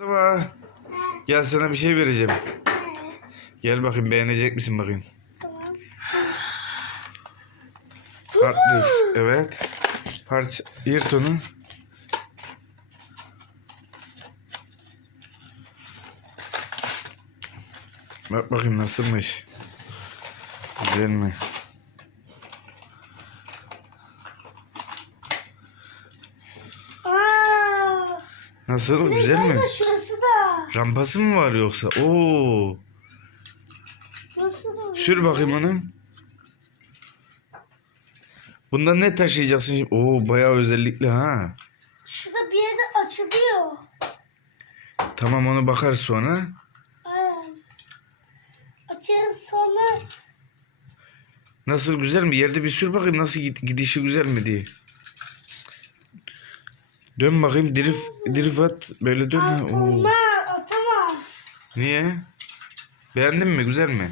Mustafa. Gel sana bir şey vereceğim. Gel bakayım beğenecek misin bakayım. Partners. Evet. Parça yırt onu. Bak bakayım nasılmış. Güzel mi? Nasıl? Güzel mi? Şurası da. Rampası mı var yoksa? Oo. Nasıl oluyor? Sür bakayım onu. Bundan ne taşıyacaksın? şimdi? Oo bayağı özellikli ha. Şurada bir yerde açılıyor. Tamam onu bakarız sonra. Aynen. Açarız sonra. Nasıl güzel mi? Yerde bir sür bakayım nasıl gid- gidişi güzel mi diye. Dön bakayım dirif, dirif at. Böyle dön. Oo. Onlar atamaz. Niye? Beğendin mi? Güzel mi?